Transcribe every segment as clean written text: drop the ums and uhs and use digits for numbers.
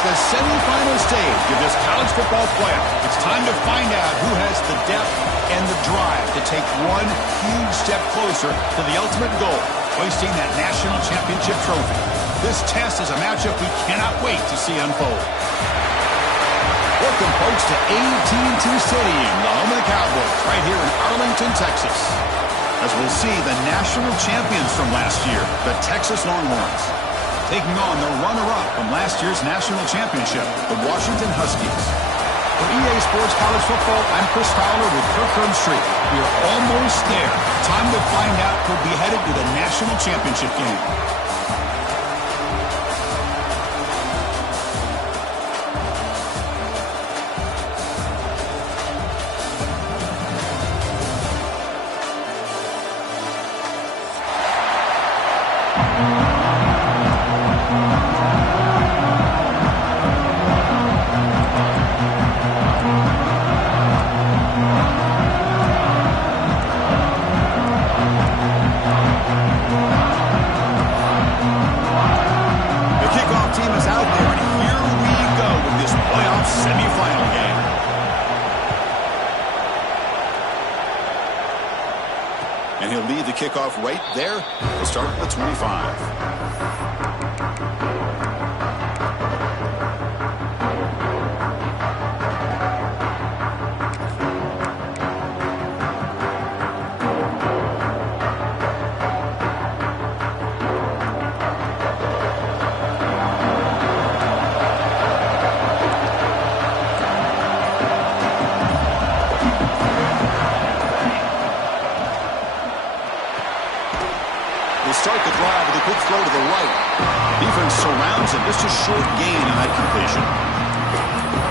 The semifinal stage of this college football playoff. It's time to find out who has the depth and the drive to take one huge step closer to the ultimate goal, hoisting that national championship trophy. This test is a matchup we cannot wait to see unfold. Welcome, folks, to AT&T Stadium, the home of the Cowboys, right here in Arlington, Texas. As we'll see the national champions from last year, the Texas Longhorns, taking on the runner-up from last year's national championship, the Washington Huskies. For EA Sports College Football, I'm Chris Fowler with Kirk Herbstreit. We are almost there. Time to find out who'll be headed to the national championship game. And he'll lead the kickoff right there. We'll start at the 25. Start the drive with a quick throw to the right. Defense surrounds him. Just a short gain on that completion.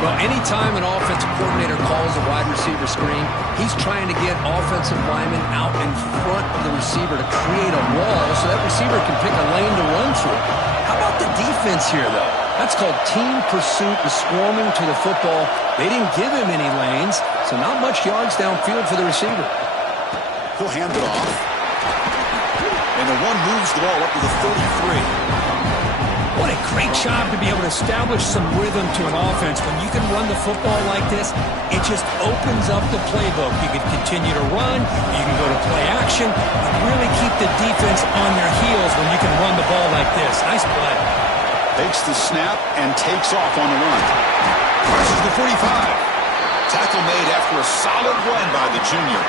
Well, anytime an offensive coordinator calls a wide receiver screen, he's trying to get offensive linemen out in front of the receiver to create a wall so that receiver can pick a lane to run through. How about the defense here, though? That's called team pursuit and swarming to the football. They didn't give him any lanes, so not much yards downfield for the receiver. He'll hand it off. And the one moves the ball up to the 33. What a great job to be able to establish some rhythm to an offense. When you can run the football like this, it just opens up the playbook. You can continue to run, you can go to play action, and really keep the defense on their heels when you can run the ball like this. Nice play. Takes the snap and takes off on the run. Crosses the 45. Tackle made after a solid run by the junior.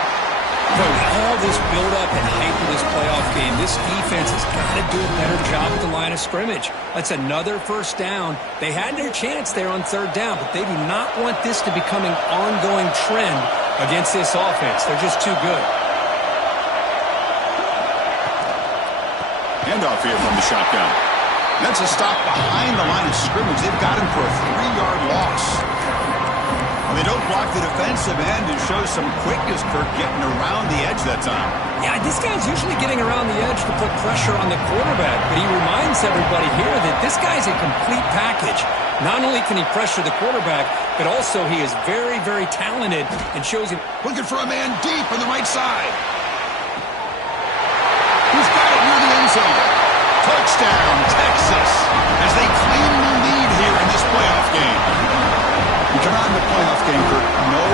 But with all this build-up and hype of this playoff game, this defense has got to do a better job at the line of scrimmage. That's another first down. They had their chance there on third down, but they do not want this to become an ongoing trend against this offense. They're just too good. Handoff here from the shotgun. That's a stop behind the line of scrimmage. They've got him for a 3-yard loss. Well, they don't block the defensive end and show some quickness, Kirk, getting around the edge that time. Yeah, this guy's usually getting around the edge to put pressure on the quarterback, but he reminds everybody here that this guy's a complete package. Not only can he pressure the quarterback, but also he is very, very talented and shows him. Looking for a man deep on the right side. He's got it near the end zone. Touchdown, Texas, as they claim the lead here in this playoff game. We come out in the playoff game, Kirk, no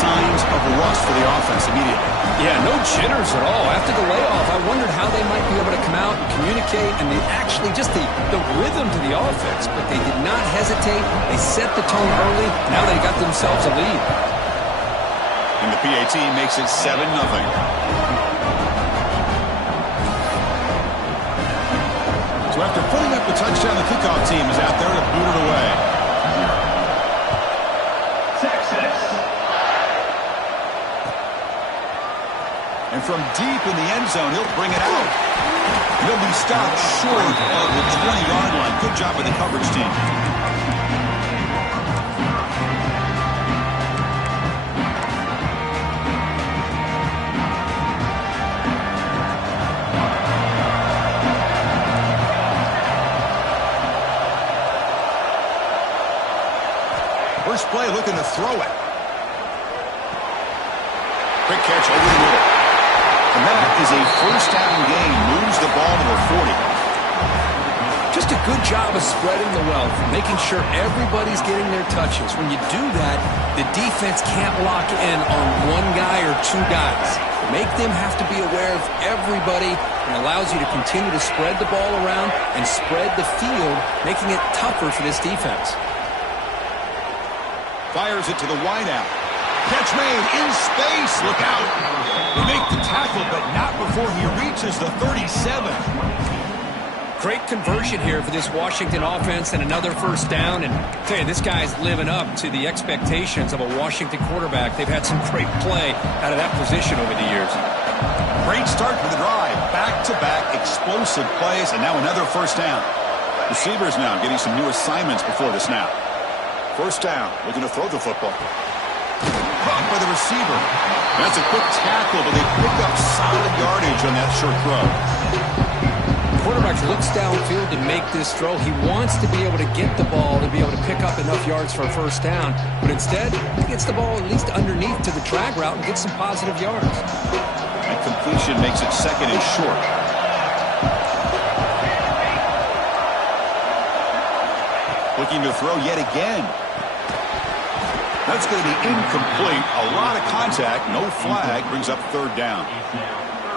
signs of rust for the offense immediately. Yeah, no jitters at all. After the layoff, I wondered how they might be able to come out and communicate, and they actually just the rhythm to the offense, but they did not hesitate. They set the tone early. Now they got themselves a lead. And And the PAT makes it 7-0. So after putting up the touchdown, the kickoff team is out there to boot it away. And from deep in the end zone, he'll bring it out. He'll be stopped short of the 20-yard line. Good job by the coverage team. First play, looking to throw it. Quick catch over the middle. And that is a first down gain. Moves the ball to the 40. Just a good job of spreading the wealth, making sure everybody's getting their touches. When you do that, the defense can't lock in on one guy or two guys. Make them have to be aware of everybody, and allows you to continue to spread the ball around and spread the field, making it tougher for this defense. Fires it to the wideout. Catch made in space. Look out. They make the tackle, but not before he reaches the 37. Great conversion here for this Washington offense and another first down. And I tell you, this guy's living up to the expectations of a Washington quarterback. They've had some great play out of that position over the years. Great start for the drive. Back-to-back explosive plays, and now another first down. Receivers now getting some new assignments before the snap. First down, looking to throw the football. Caught by the receiver. That's a quick tackle, but they pick up solid yardage on that short throw. Quarterback looks downfield to make this throw. He wants to be able to get the ball to be able to pick up enough yards for a first down, but instead he gets the ball at least underneath to the drag route and gets some positive yards. And completion makes it second and short. Looking to throw yet again. That's going to be incomplete. A lot of contact. No flag. Brings up third down.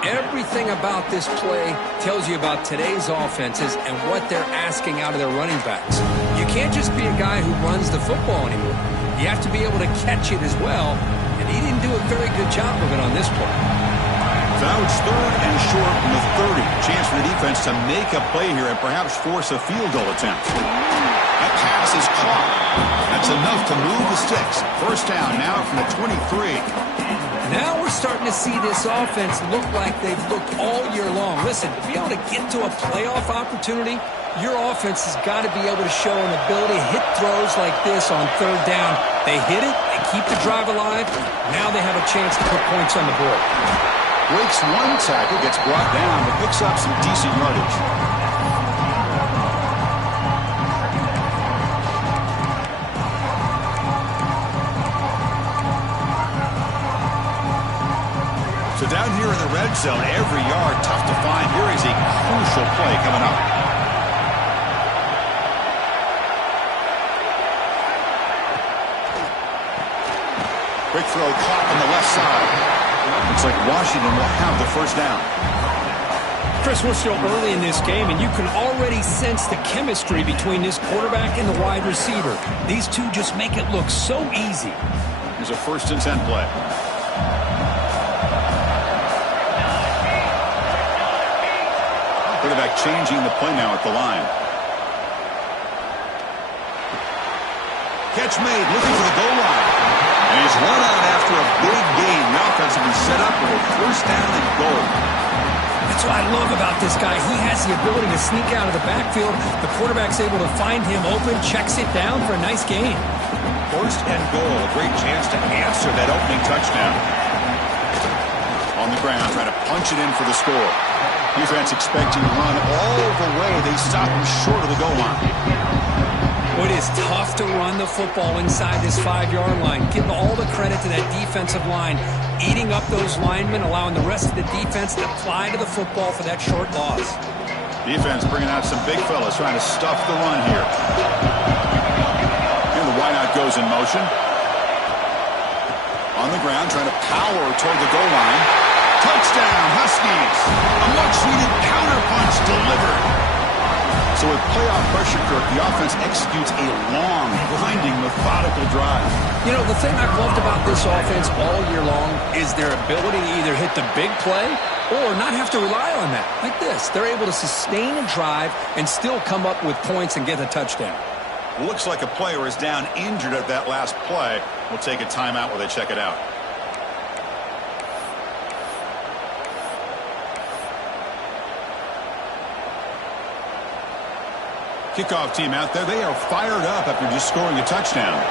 Everything about this play tells you about today's offenses and what they're asking out of their running backs. You can't just be a guy who runs the football anymore. You have to be able to catch it as well, and he didn't do a very good job of it on this play. So now it's third and short from the 30. Chance for the defense to make a play here and perhaps force a field goal attempt. That pass is caught. That's enough to move the sticks. First down now from the 23. Now we're starting to see this offense look like they've looked all year long. Listen, to be able to get to a playoff opportunity, your offense has got to be able to show an ability to hit throws like this on third down. They hit it, they keep the drive alive. Now they have a chance to put points on the board. Breaks one tackle, gets brought down, but picks up some decent yardage. So down here in the red zone, every yard tough to find. Here is a crucial play coming up. Quick throw caught on the left side. Looks like Washington will have the first down. Chris, we're still early in this game, and you can already sense the chemistry between this quarterback and the wide receiver. These two just make it look so easy. Here's a 1st and 10 play. Quarterback changing the play now at the line. Catch made, looking for the goal line. And he's run out after a big gain. The offense will be set up with a first down and goal. That's what I love about this guy. He has the ability to sneak out of the backfield. The quarterback's able to find him open, checks it down for a nice gain. First and goal, a great chance to answer that opening touchdown. On the ground, trying to punch it in for the score. Defense expecting to run all the way. They stop him short of the goal line. Well, it is tough to run the football inside this 5-yard line. Give all the credit to that defensive line, eating up those linemen, allowing the rest of the defense to fly to the football for that short loss. Defense bringing out some big fellas trying to stuff the run here. And the wideout goes in motion. On the ground, trying to power toward the goal line. Touchdown, Huskies. A much-needed counterpunch delivered. So with playoff pressure, Kirk, the offense executes a long, winding, methodical drive. You know, the thing I've loved about this offense all year long is their ability to either hit the big play or not have to rely on that. Like this, they're able to sustain a drive and still come up with points and get a touchdown. Looks like a player is down injured at that last play. We'll take a timeout while they check it out. Kickoff team out there. They are fired up after just scoring a touchdown.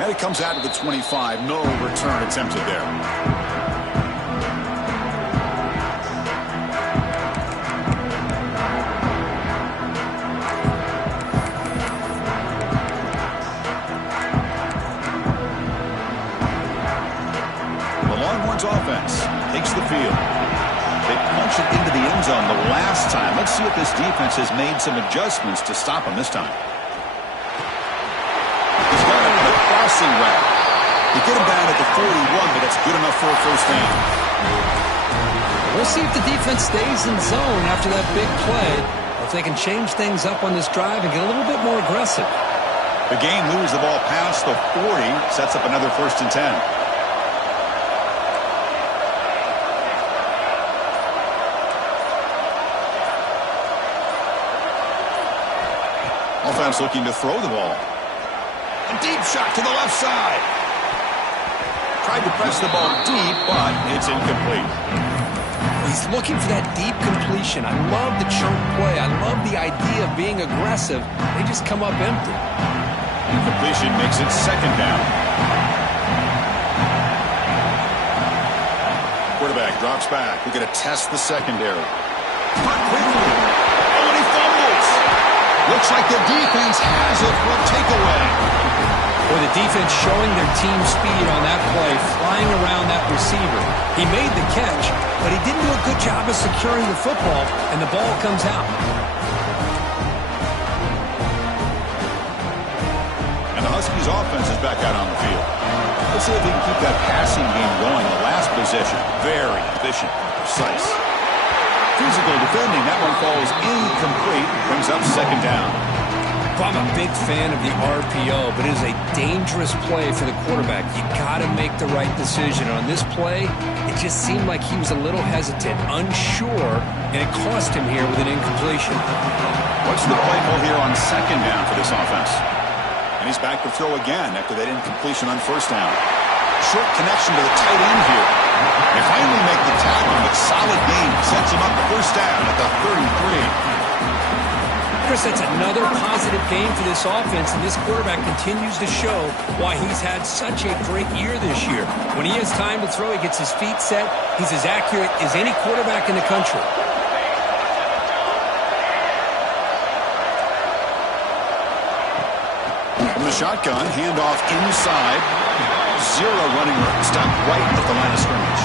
And it comes out to the 25. No return attempted there. Offense takes the field. They punch it into the end zone the last time. Let's see if this defense has made some adjustments to stop him this time. He's got it in a crossing route. They get him down at the 41, but that's good enough for a first down. We'll see if the defense stays in zone after that big play, or if they can change things up on this drive and get a little bit more aggressive. The game moves the ball past the 40, sets up another 1st and 10. Offense looking to throw the ball. A deep shot to the left side. Tried to press the ball deep, but it's incomplete. He's looking for that deep completion. I love the chunk play. I love the idea of being aggressive. They just come up empty. Incompletion makes it 2nd down. Quarterback drops back. We're going to test the secondary. Punt quickly. Oh, and he fumbles. Looks like the defense has it for a takeaway. Or the defense showing their team speed on that play, flying around that receiver. He made the catch, but he didn't do a good job of securing the football, and the ball comes out. And the Huskies offense is back out on the field. Let's see if they can keep that passing game going. The last possession, very efficient and precise. Physical defending, that one falls incomplete, brings up 2nd down. I'm a big fan of the RPO, but it is a dangerous play for the quarterback. You got to make the right decision. On this play, it just seemed like he was a little hesitant, unsure, and it cost him here with an incompletion. What's the play call here on 2nd down for this offense? And he's back to throw again after that incompletion on 1st down. Short connection to the tight end here. They finally make the tackle, but solid gain sets him up 1st down at the 33. Chris, that's another positive game for this offense, and this quarterback continues to show why he's had such a great year this year. When he has time to throw, he gets his feet set. He's as accurate as any quarterback in the country. From the shotgun, handoff inside. Zero running room. Stop right at the line of scrimmage.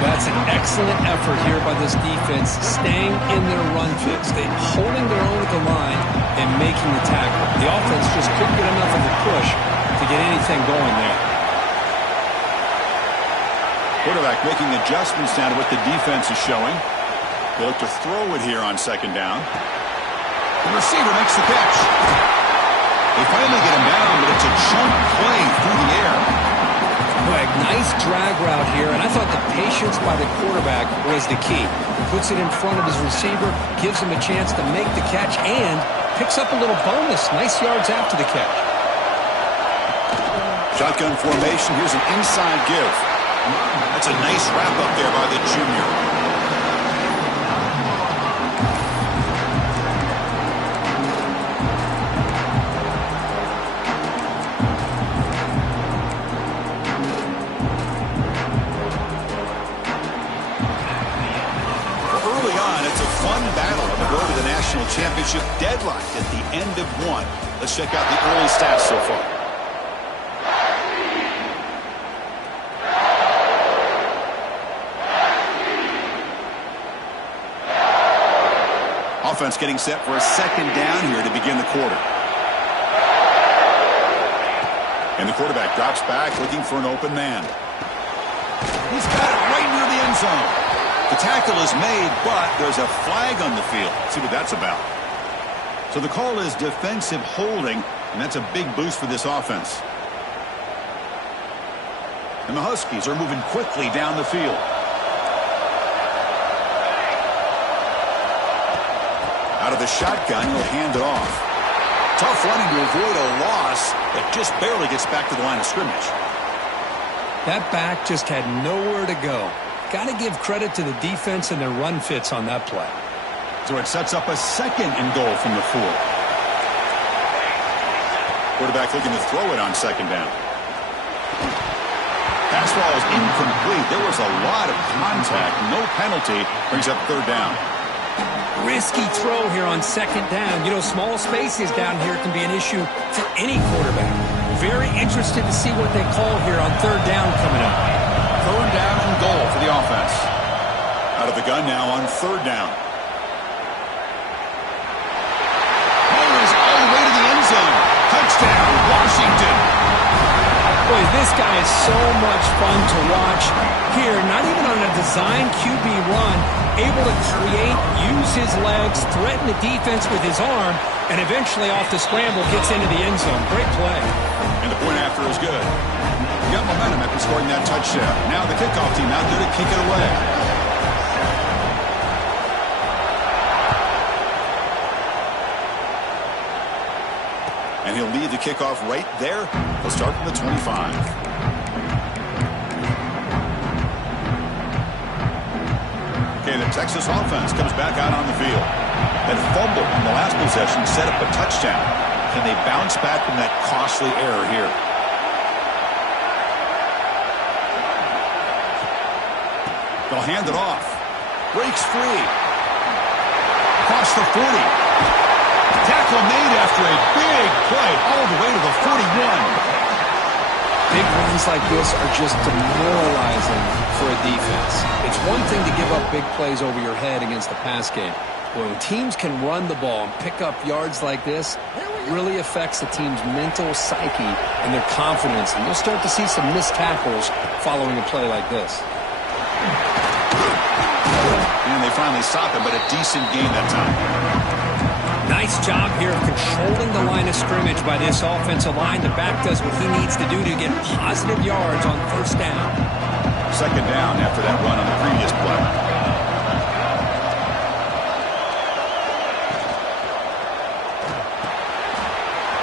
That's an excellent effort here by this defense, staying in their run fix. They're holding their own at the line and making the tackle. The offense just couldn't get enough of a push to get anything going there. Quarterback making adjustments down to what the defense is showing. They look to throw it here on 2nd down. The receiver makes the catch. They finally get him down, but it's a chunk play through the air. Nice drag route here, and I thought the patience by the quarterback was the key. Puts it in front of his receiver, gives him a chance to make the catch, and picks up a little bonus. Nice yards after the catch. Shotgun formation. Here's an inside give. That's a nice wrap up there by the junior. Championship deadlocked at the end of one. Let's check out the early stats so far. Offense getting set for a 2nd down here to begin the quarter. And the quarterback drops back looking for an open man. He's got it right near the end zone. The tackle is made, but there's a flag on the field. Let's see what that's about. So the call is defensive holding, and that's a big boost for this offense. And the Huskies are moving quickly down the field. Out of the shotgun, he'll hand it off. Tough running to avoid a loss, but just barely gets back to the line of scrimmage. That back just had nowhere to go. Got to give credit to the defense and their run fits on that play. So it sets up a 2nd and goal from the 4. Quarterback looking to throw it on 2nd down. Pass ball is incomplete. There was a lot of contact. No penalty. Brings up 3rd down. Risky throw here on 2nd down. You know, small spaces down here can be an issue for any quarterback. Very interested to see what they call here on 3rd down coming up. 3rd down and goal for the offense. Out of the gun now on 3rd down. Mowers all the way to the end zone. Touchdown, Washington. Boy, this guy is so much fun to watch here. Not even on a design QB run, able to create, use his legs, threaten the defense with his arm, and eventually off the scramble gets into the end zone. Great play. And the point after is good. You got momentum after scoring that touchdown. Now the kickoff team out there to kick it away. And he'll lead the kickoff right there. He'll start from the 25. Okay, the Texas offense comes back out on the field. That fumble in the last possession set up a touchdown. Can they bounce back from that costly error here? They'll hand it off. Breaks free. Across the 40. Tackle made after a big play all the way to the 41. Big runs like this are just demoralizing for a defense. It's one thing to give up big plays over your head against the pass game. But when teams can run the ball and pick up yards like this, it really affects the team's mental psyche and their confidence. And you'll start to see some missed tackles following a play like this. And they finally stop it, but a decent gain that time. Nice job here of controlling the line of scrimmage by this offensive line. The back does what he needs to do to get positive yards on 1st down. 2nd down after that run on the previous play.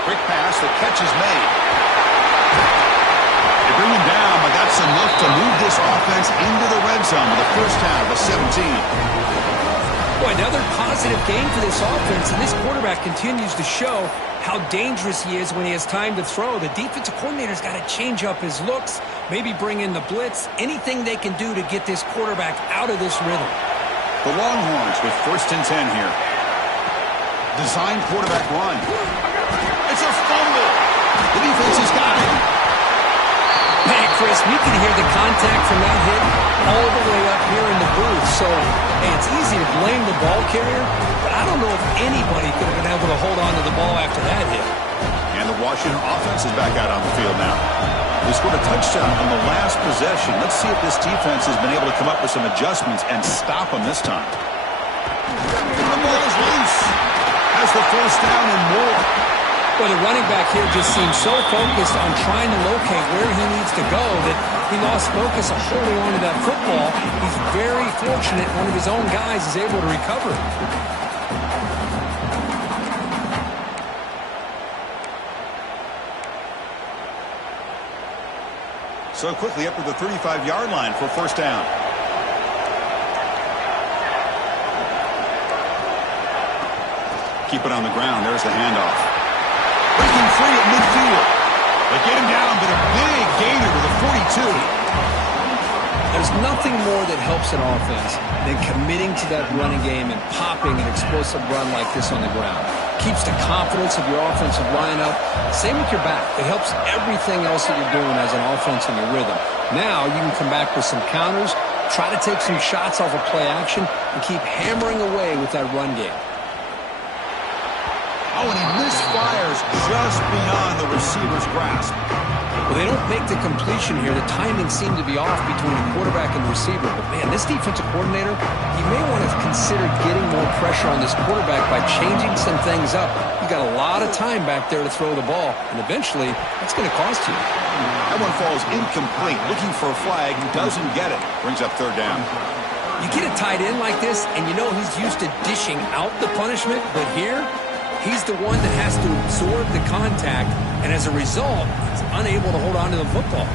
Quick pass, the catch is made. They bring him down, but that's enough to move this offense into the red zone with a 1st down of the 17. Boy, another positive game for this offense, and this quarterback continues to show how dangerous he is when he has time to throw. The defensive coordinator's got to change up his looks, maybe bring in the blitz, anything they can do to get this quarterback out of this rhythm. The Longhorns with 1st and 10 here. Design quarterback run. It's a fumble. The defense has got it. Hey, Chris, we can hear the contact from that hit all the way up here in the booth. So, hey, it's easy to blame the ball carrier, but I don't know if anybody could have been able to hold on to the ball after that hit. And the Washington offense is back out on the field now. They scored a touchdown on the last possession. Let's see if this defense has been able to come up with some adjustments and stop them this time. The ball is loose. Has the 1st down and more. Well, the running back here just seems so focused on trying to locate where he needs to go that he lost focus of holding on to that football. He's very fortunate one of his own guys is able to recover it. So quickly up to the 35-yard line for 1st down. Keep it on the ground. There's the handoff. Breaking free at midfield. They get him down, but a big gainer to the 42. There's nothing more that helps an offense than committing to that running game and popping an explosive run like this on the ground. Keeps the confidence of your offensive line up. Same with your back. It helps everything else that you're doing as an offense in your rhythm. Now you can come back with some counters, try to take some shots off of play action, and keep hammering away with that run game. Oh, and he missed fires just beyond the receiver's grasp. Well, they don't make the completion here. The timing seemed to be off between the quarterback and the receiver. But, man, this defensive coordinator, he may want to consider getting more pressure on this quarterback by changing some things up. You got a lot of time back there to throw the ball, and eventually that's going to cost you. That one falls incomplete. Looking for a flag, doesn't get it. Brings up third down. You get a tight end like this, and you know he's used to dishing out the punishment, but here, he's the one that has to absorb the contact, and as a result, he's unable to hold on to the football.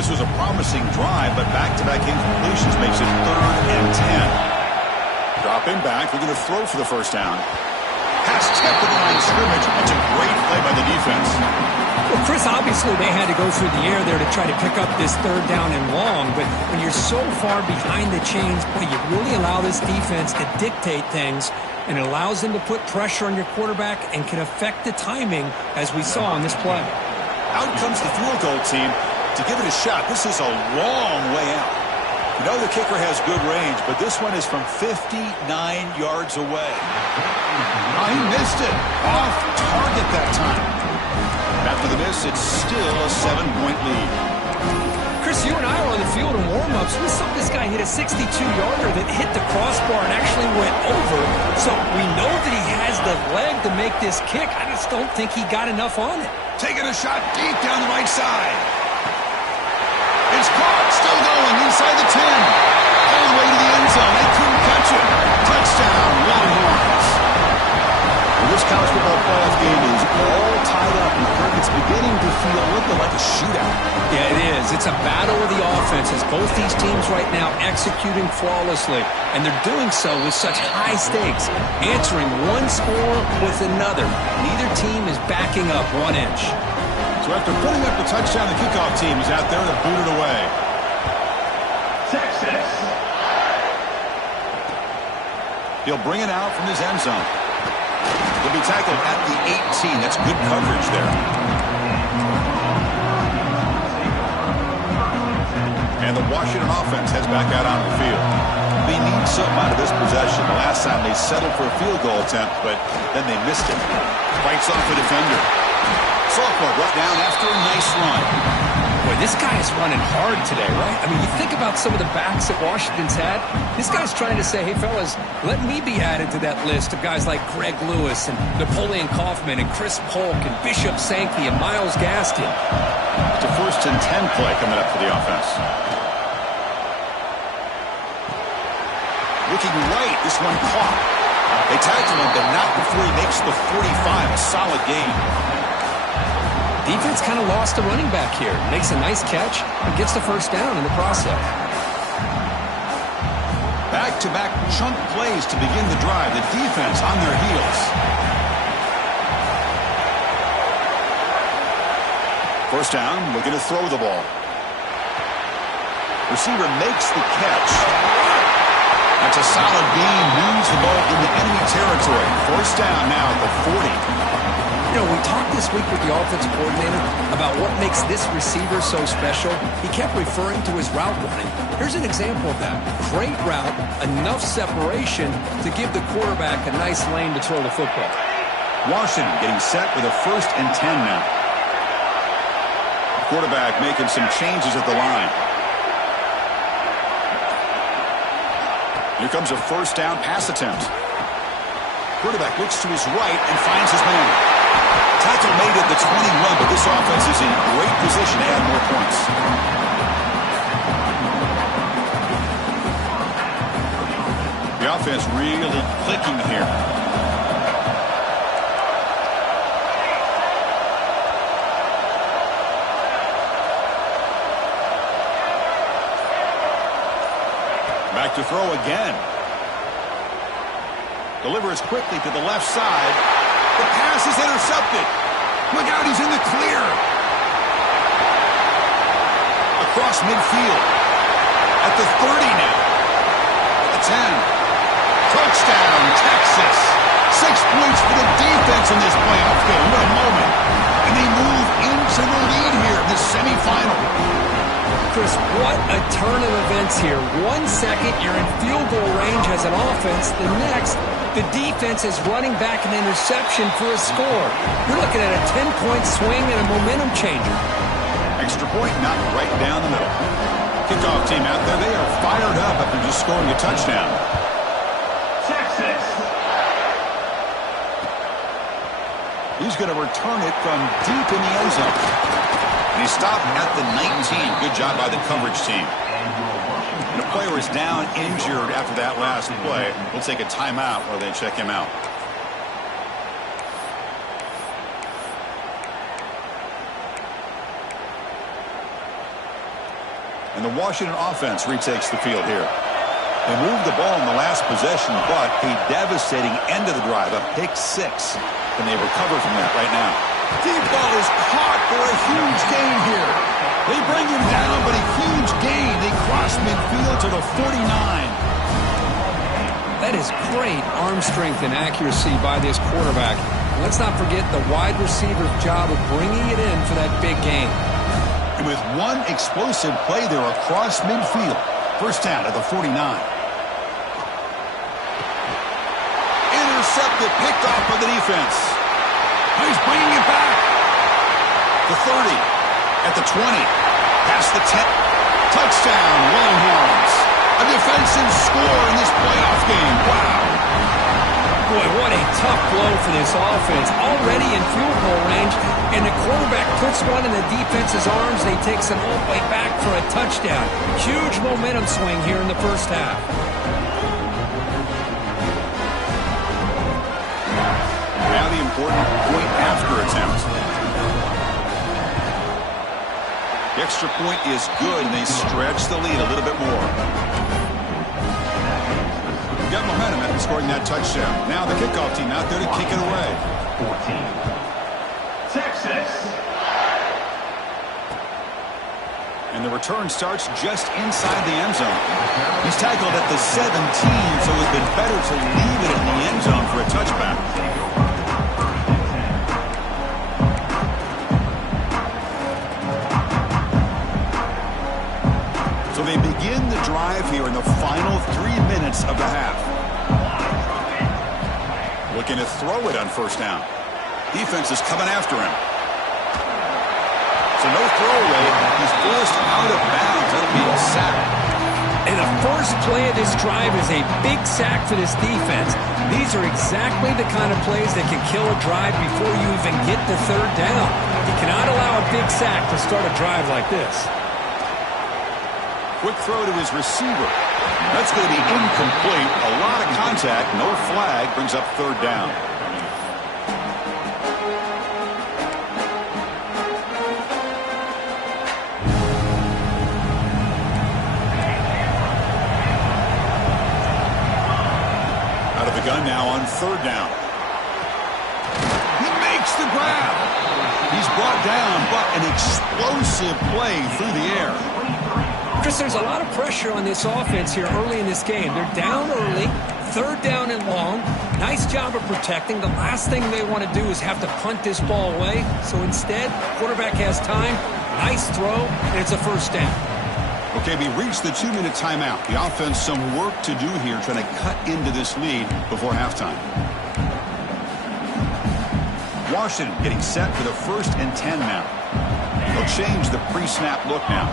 This was a promising drive, but back-to-back incompletions makes it 3rd and 10. Dropping back, looking to throw for the first down. Pass tipped to the line of scrimmage. That's a great play by the defense. Well, Chris, obviously they had to go through the air there to try to pick up this 3rd down and long, but when you're so far behind the chains, boy, you really allow this defense to dictate things, and it allows them to put pressure on your quarterback and can affect the timing, as we saw on this play. Out comes the field goal team to give it a shot. This is a long way out. You know the kicker has good range, but this one is from 59 yards away. Oh, he missed it. Off target that time. After the miss, it's still a 7-point lead. Chris, you and I were on the field in warm-ups. We saw this guy hit a 62-yarder that hit the crossbar and actually went over. So we know that he has the leg to make this kick. I just don't think he got enough on it. Taking a shot deep down the right side. It's caught. Still going inside the 10. All the way to the end zone. They couldn't catch it. Touchdown, Longhorns. Well, this college football playoff game is all tied up, and Kirk, it's beginning to feel a little like a shootout. Yeah, it is. It's a battle of the offenses. Both these teams right now executing flawlessly, and they're doing so with such high stakes, answering one score with another. Neither team is backing up 1 inch. So after putting up the touchdown, the kickoff team is out there to boot it away. Texas. He'll bring it out from his end zone. He'll be tackled at the 18. That's good coverage there. And the Washington offense heads back out onto the field. They need something out of this possession. The last time they settled for a field goal attempt, but then they missed it. Fights off the defender. Sophomore brought down after a nice run. Boy, this guy is running hard today, right? I mean, you think about some of the backs that Washington's had. This guy's trying to say, hey, fellas, let me be added to that list of guys like Greg Lewis and Napoleon Kaufman and Chris Polk and Bishop Sankey and Myles Gaskin. It's a 1st and 10 play coming up for the offense. Looking right, this one caught. They tackle him, but not before he makes the 45. A solid game. Defense kind of lost a running back here. Makes a nice catch and gets the 1st down in the process. Back-to-back chunk plays to begin the drive. The defense on their heels. First down, looking to throw the ball. Receiver makes the catch. That's a solid beam. Moves the ball into enemy territory. First down now at the 40. You know, we talked this week with the offensive coordinator about what makes this receiver so special. He kept referring to his route running. Here's an example of that. Great route, enough separation to give the quarterback a nice lane to throw the football. Washington getting set with a 1st and 10 now. Quarterback making some changes at the line. Here comes a 1st down pass attempt. Quarterback looks to his right and finds his man. Tackle made at the 21, but this offense is in great position to add more points. The offense really clicking here. Back to throw again. Delivers quickly to the left side. The pass is intercepted. Look out, he's in the clear. Across midfield. At the 30 now. At the 10. Touchdown, Texas. 6 points for the defense in this playoff game. What a moment. And they move into the lead here in the semifinal. Chris, what a turn of events here. 1 second, you're in field goal range as an offense. The next, the defense is running back an interception for a score. You're looking at a 10-point swing and a momentum changer. Extra point knocked right down the middle. Kickoff team out there, they are fired up after just scoring a touchdown. Texas. He's going to return it from deep in the end zone. And he stopped at the 19. Good job by the coverage team. And the player is down injured after that last play. We'll take a timeout while they check him out. And the Washington offense retakes the field here. They moved the ball in the last possession, but a devastating end of the drive, a pick six. And they recover from that right now. Deep ball is caught for a huge gain here. They bring him down, but a huge gain. They cross midfield to the 49. That is great arm strength and accuracy by this quarterback. Let's not forget the wide receiver's job of bringing it in for that big gain. And with one explosive play there across midfield. First down at the 49. Intercepted, picked off by the defense. He's bringing it back. The 30, at the 20, past the 10. Touchdown, Longhorns. A defensive score in this playoff game. Wow. Boy, what a tough blow for this offense. Already in field goal range, and the quarterback puts one in the defense's arms. They takes it all the way back for a touchdown. Huge momentum swing here in the first half. Now the important point after attempt. The extra point is good, and they stretch the lead a little bit more. Got momentum after scoring that touchdown. Now the kickoff team out there to kick it away. 14. Texas. And the return starts just inside the end zone. He's tackled at the 17, so it's been better to leave it in the end zone for a touchback. So they begin the drive here in the final 3 minutes of the half. Looking to throw it on first down. Defense is coming after him. So no throwaway. He's forced out of bounds. That'll be a sack. And the first play of this drive is a big sack for this defense. These are exactly the kind of plays that can kill a drive before you even get the third down. You cannot allow a big sack to start a drive like this. Quick throw to his receiver. That's going to be incomplete. A lot of contact. No flag. Brings up third down. Out of the gun now on third down. He makes the grab. He's brought down, but an explosive play through the air. Chris, there's a lot of pressure on this offense here early in this game. They're down early, third down and long. Nice job of protecting. The last thing they want to do is have to punt this ball away. So instead, quarterback has time, nice throw, and it's a first down. Okay, we reached the 2-minute timeout. The offense some work to do here trying to cut into this lead before halftime. Washington getting set for the 1st and 10 now. They'll change the pre-snap look now.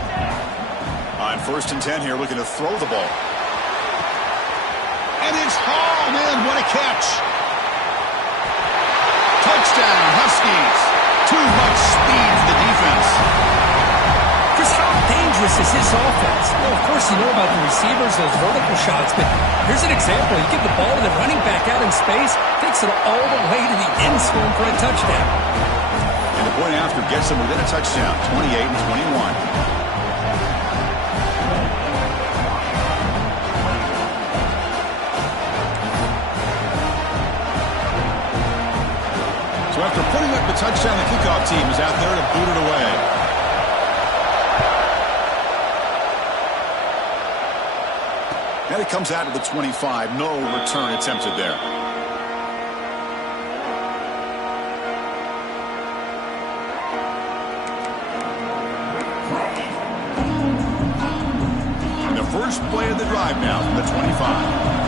On 1st and 10 here, looking to throw the ball. And it's Hall, man, what a catch. Touchdown, Huskies. Too much speed for the defense. Chris, how dangerous is this offense? Well, of course, you know about the receivers, those vertical shots, but here's an example. You give the ball to the running back out in space, takes it all the way to the end zone for a touchdown. And the point after gets them within a touchdown, 28-21. So after putting up the touchdown, the kickoff team is out there to boot it away. And it comes out to the 25. No return attempted there. first play of the drive now from the 25.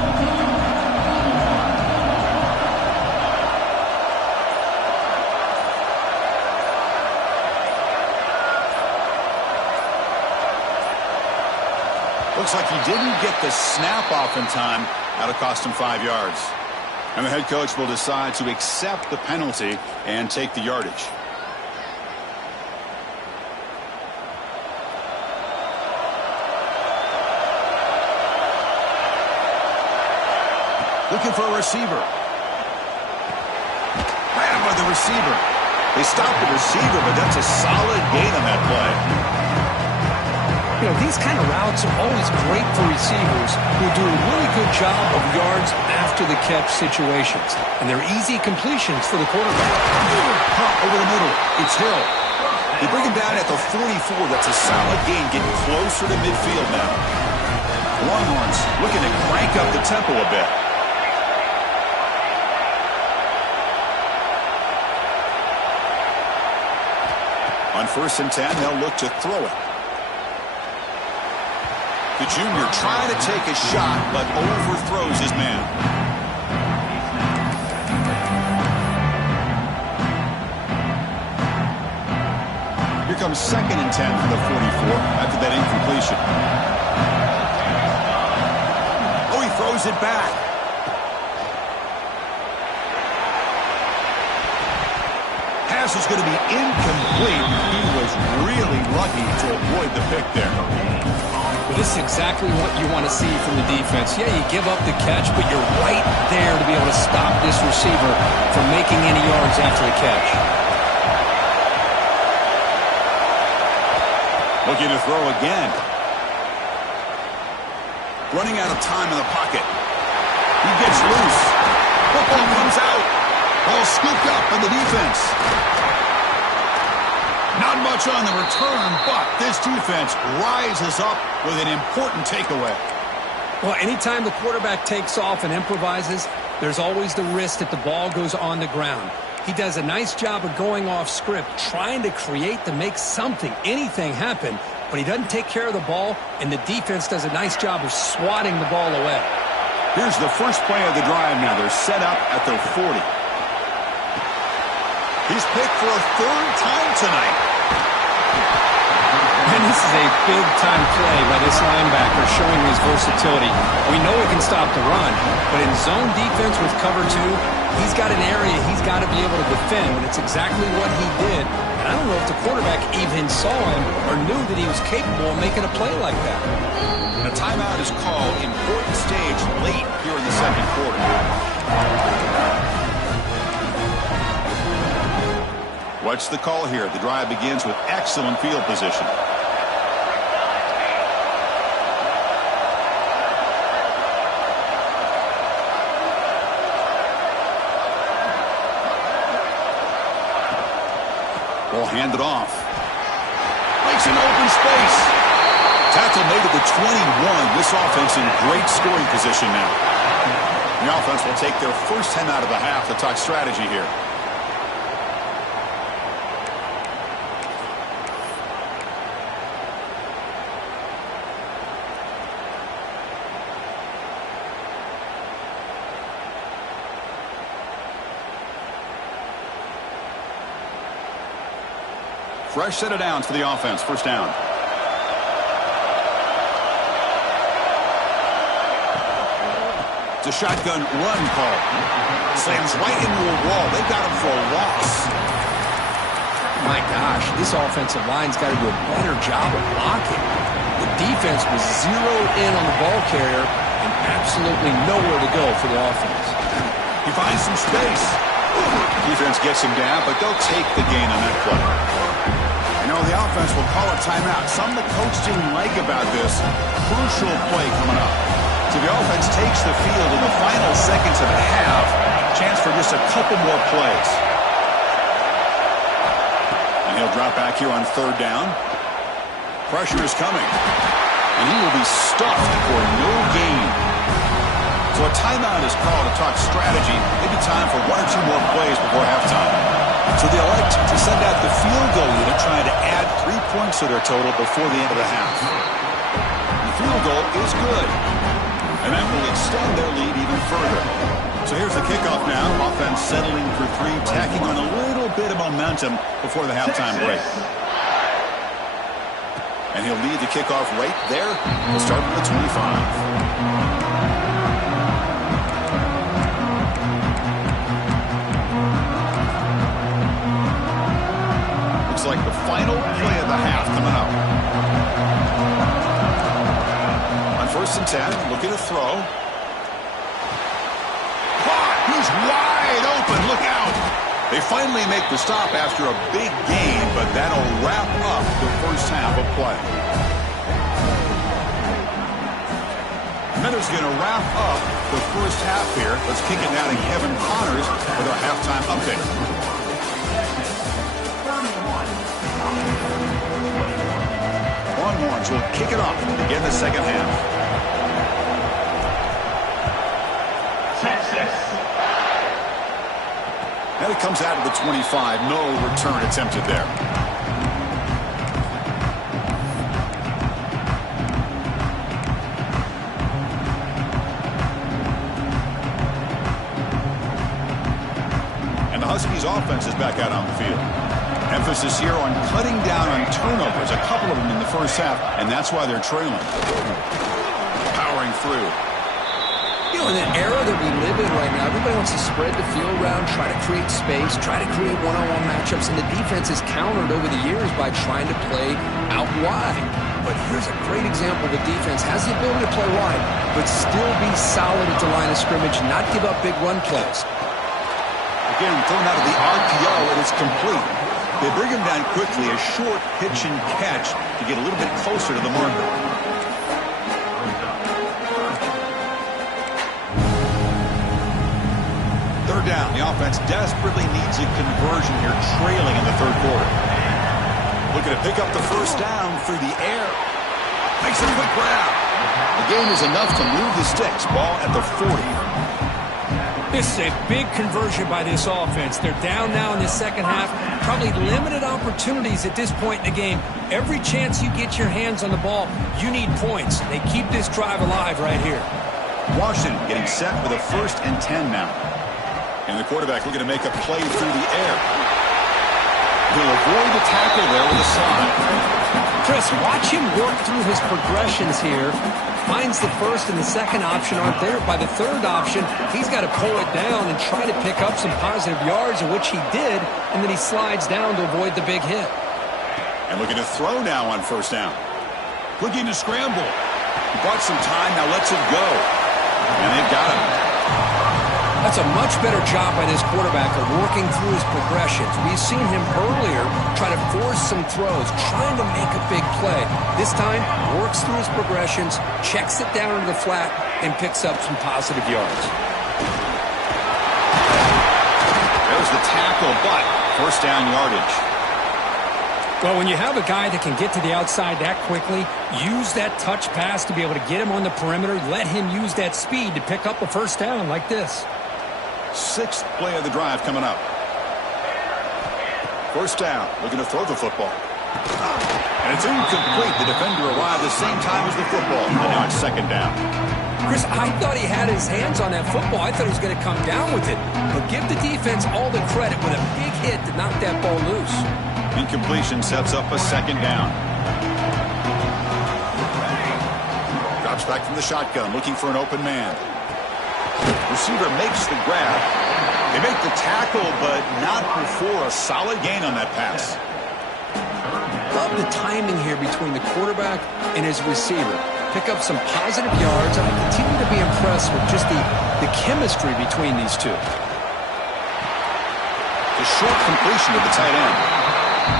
Looks like he didn't get the snap off in time. That'll cost him 5 yards. And the head coach will decide to accept the penalty and take the yardage. Looking for a receiver. Ran by the receiver. They stopped the receiver, but that's a solid gain on that play. You know, these kind of routes are always great for receivers who do a really good job of yards after the catch situations. And they're easy completions for the quarterback. Pop over the middle. It's Hill. They bring him down at the 44. That's a solid gain, getting closer to midfield now. Longhorns looking to crank up the tempo a bit. On 1st and 10, they'll look to throw it. The junior trying to take a shot, but overthrows his man. Here comes 2nd and 10 for the 44 after that incompletion. Oh, he throws it back. Pass is going to be incomplete. He was really lucky to avoid the pick there. Well, this is exactly what you want to see from the defense. Yeah, you give up the catch, but you're right there to be able to stop this receiver from making any yards after the catch. Looking to throw again. Running out of time in the pocket. He gets loose. Football comes out. Ball scooped up by the defense. Not much on the return, but this defense rises up with an important takeaway. Well, anytime the quarterback takes off and improvises, there's always the risk that the ball goes on the ground. He does a nice job of going off script, trying to create to make something, anything happen, but he doesn't take care of the ball, and the defense does a nice job of swatting the ball away. Here's the first play of the drive now. They're set up at their 40. He's picked for a 3rd time tonight. And this is a big-time play by this linebacker showing his versatility. We know he can stop the run, but in zone defense with cover 2, he's got an area he's got to be able to defend, and it's exactly what he did. And I don't know if the quarterback even saw him or knew that he was capable of making a play like that. And a timeout is called. Important stage late here in the 2nd quarter. What's the call here? The drive begins with excellent field position. Ball handed off. Makes an open space. Tackle made at the 21. This offense in great scoring position now. The offense will take their first 10 out of the half to talk strategy here. Fresh set of downs for the offense. First down. It's a shotgun run call. Slams right into a wall. They got him for a loss. My gosh, this offensive line's got to do a better job of blocking. The defense was zeroed in on the ball carrier and absolutely nowhere to go for the offense. He finds some space. Defense gets him down, but they'll take the gain on that play. You know, the offense will call a timeout. Something the coach didn't like about this. Crucial play coming up. So the offense takes the field in the final seconds of a half. Chance for just a couple more plays. And he'll drop back here on 3rd down. Pressure is coming. And he will be stuffed for no gain. So a timeout is called to talk strategy. Maybe time for 1 or 2 more plays before halftime. So they elect to send out the field goal unit, trying to add 3 points to their total before the end of the half. The field goal is good. And that will extend their lead even further. So here's the kickoff now. Offense settling for three, tacking on a little bit of momentum before the halftime break. And he'll lead the kickoff right there. He'll start from the 25. Like the final play of the half coming up. On 1st and 10, looking to throw. He's wide open. Look out. They finally make the stop after a big gain, but that'll wrap up the first half of play. Meadows going to wrap up the first half here. Let's kick it down to Kevin Connors with our halftime update. Longhorns will kick it off to begin the second half. Texas. And it comes out of the 25. No return attempted there. And the Huskies offense is back out on the field. Emphasis here on cutting down on turnovers, a couple of them in the first half, and that's why they're trailing. Powering through. You know, in the era that we live in right now, everybody wants to spread the field around, try to create space, try to create one-on-one matchups, and the defense is countered over the years by trying to play out wide. But here's a great example. The defense has the ability to play wide, but still be solid at the line of scrimmage, not give up big run plays. Again, thrown out of the RPO, and it's complete. They bring him down quickly, a short pitch and catch to get a little bit closer to the marker. Third down. The offense desperately needs a conversion here, trailing in the third quarter. Looking to pick up the first down through the air. Makes a quick grab. The gain is enough to move the sticks. Ball at the 40. This is a big conversion by this offense. They're down now in the second half. Probably limited opportunities at this point in the game. Every chance you get your hands on the ball, you need points. They keep this drive alive right here. Washington getting set with a 1st and 10 now. And the quarterback looking to make a play through the air. He'll avoid the tackle there with a slide. Chris, watch him work through his progressions here. Finds the first and the second option aren't there. By the third option, he's got to pull it down and try to pick up some positive yards, which he did, and then he slides down to avoid the big hit. And looking to throw now on 1st down. Looking to scramble. He bought some time, now lets it go. And they've got him. That's a much better job by this quarterback of working through his progressions. We've seen him earlier try to force some throws, trying to make a big play. This time, works through his progressions, checks it down into the flat, and picks up some positive yards. There's the tackle, but 1st down yardage. Well, when you have a guy that can get to the outside that quickly, use that touch pass to be able to get him on the perimeter, let him use that speed to pick up a 1st down like this. 6th play of the drive coming up. 1st down, looking to throw the football. And it's incomplete. The defender arrived the same time as the football. And now it's 2nd down. Chris, I thought he had his hands on that football. I thought he was going to come down with it. But give the defense all the credit with a big hit to knock that ball loose. Incompletion sets up a 2nd down. Drops back from the shotgun, looking for an open man. Receiver makes the grab. They make the tackle, but not before a solid gain on that pass. Love the timing here between the quarterback and his receiver. Pick up some positive yards, and I continue to be impressed with just the chemistry between these two. The short completion to the tight end.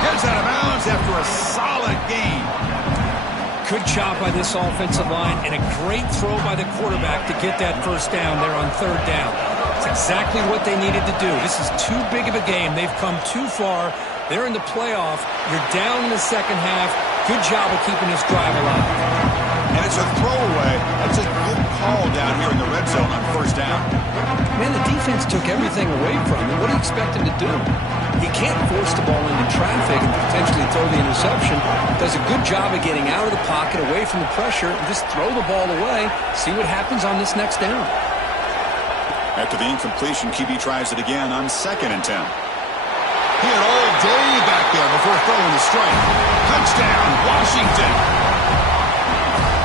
Gets out of bounds after a solid gain. Good job by this offensive line and a great throw by the quarterback to get that 1st down there on 3rd down. It's exactly what they needed to do. This is too big of a game. They've come too far. They're in the playoff. You're down in the second half. Good job of keeping this drive alive. And it's a throwaway. That's a good call down here in the red zone on 1st down. Man, the defense defense took everything away from him. What do you expect him to do? He can't force the ball into traffic and potentially throw the interception. Does a good job of getting out of the pocket, away from the pressure, and just throw the ball away. See what happens on this next down. After the incompletion, QB tries it again on 2nd and 10. He had all day back there before throwing the strike. Touchdown, Washington.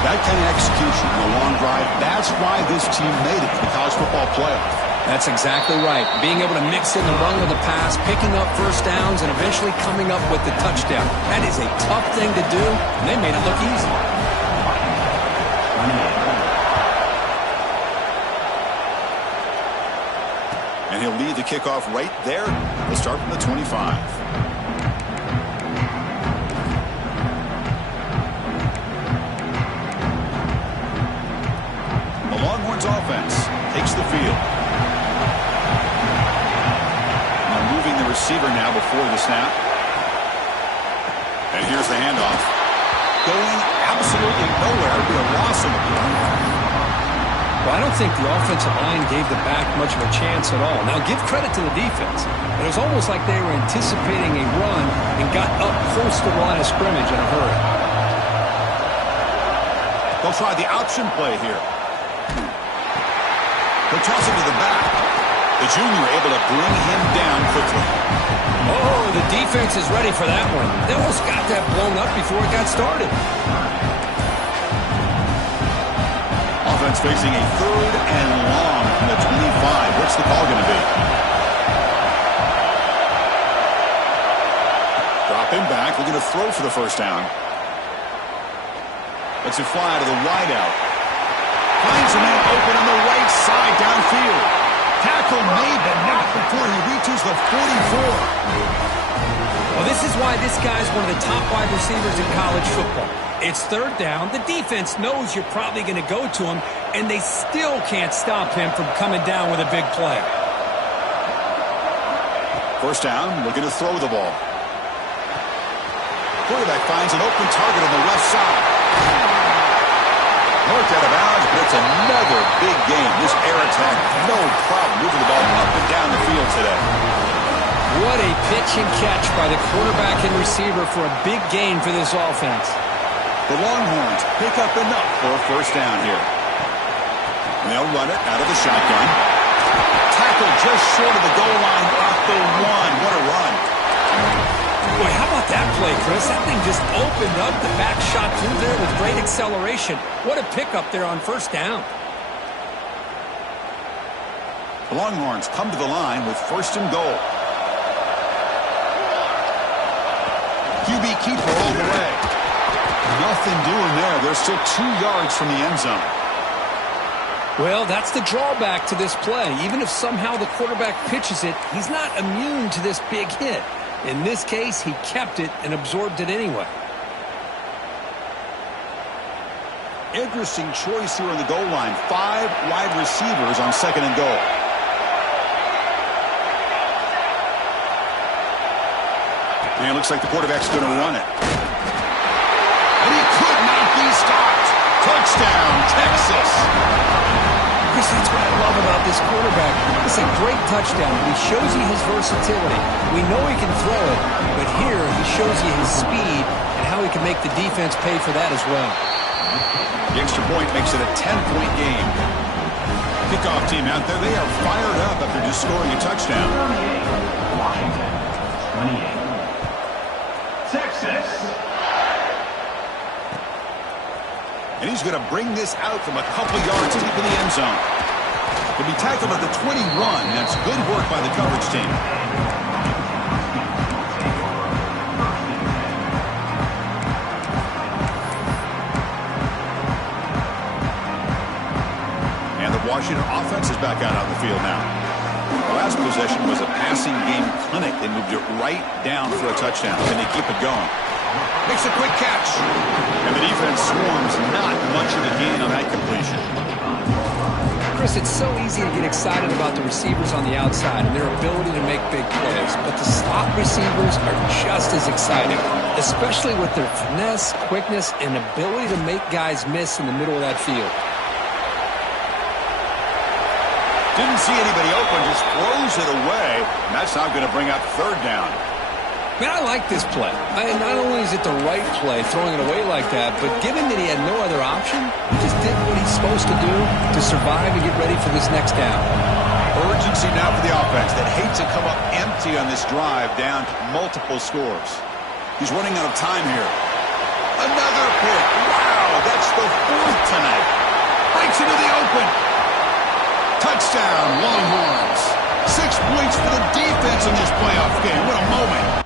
That kind of execution in a long drive, that's why this team made it to the college football playoff. That's exactly right. Being able to mix in the run with the pass, picking up first downs, and eventually coming up with the touchdown. That is a tough thing to do, and they made it look easy. And he'll lead the kickoff right there. We'll start from the 25. The Longhorns offense takes the field. Now moving the receiver now before the snap. And here's the handoff. Going absolutely nowhere. It'll be a loss on the play. Well, I don't think the offensive line gave the back much of a chance at all. Now, give credit to the defense. It was almost like they were anticipating a run and got up close to the line of scrimmage in a hurry. They'll try the option play here. They'll toss it to the back. The junior able to bring him down quickly. Oh, the defense is ready for that one. They almost got that blown up before it got started. Offense facing a 3rd and long from the 25. What's the call going to be? Dropping back, looking to throw for the first down. Lets it fly to the wideout. Finds a man open on the right side downfield. Tackle made, but not before he reaches the 44. Well, this is why this guy's one of the top wide receivers in college football. It's 3rd down. The defense knows you're probably going to go to him, and they still can't stop him from coming down with a big play. First down, looking to throw the ball. Quarterback finds an open target on the left side. Marked out of bounds, but it's another big game. This air attack, no problem moving the ball up and down the field today. What a pitch and catch by the quarterback and receiver for a big gain for this offense. The Longhorns pick up enough for a first down here. And they'll run it out of the shotgun. Tackle just short of the goal line at the 1. What a run. Boy, how about that play, Chris? That thing just opened up. The back shot through there with great acceleration. What a pickup there on first down. The Longhorns come to the line with 1st and goal. QB keeper all the way. Nothing doing there. They're still 2 yards from the end zone. Well, that's the drawback to this play. Even if somehow the quarterback pitches it, he's not immune to this big hit. In this case, he kept it and absorbed it anyway. Interesting choice here on the goal line. 5 wide receivers on 2nd and goal. And it looks like the quarterback's going to run it. And he could not be stopped. Touchdown, Texas. Chris, that's what I love about this quarterback. It's a great touchdown, but he shows you his versatility. We know he can throw it, but here he shows you his speed and how he can make the defense pay for that as well. The extra point makes it a 10-point game. Kickoff team out there, they are fired up after just scoring a touchdown. 28, Washington, 28. Texas. And he's going to bring this out from a couple yards deep in the end zone. He'll be tackled at the 21. That's good work by the coverage team. And the Washington offense is back out on the field now. The last possession was a passing game clinic. They moved it right down for a touchdown. Can they keep it going? Makes a quick catch. And the defense swarms. Not much of a gain on that completion. Chris, it's so easy to get excited about the receivers on the outside and their ability to make big plays. But the slot receivers are just as exciting, especially with their finesse, quickness, and ability to make guys miss in the middle of that field. Didn't see anybody open, just throws it away. And that's not going to bring up third down. Man, I like this play. Not only is it the right play, throwing it away like that, but given that he had no other option, he just did what he's supposed to do to survive and get ready for this next down. Urgency now for the offense that hate to come up empty on this drive down multiple scores. He's running out of time here. Another pick. Wow, that's the fourth tonight. Breaks into the open. Touchdown, Longhorns. 6 points for the defense in this playoff game. What a moment.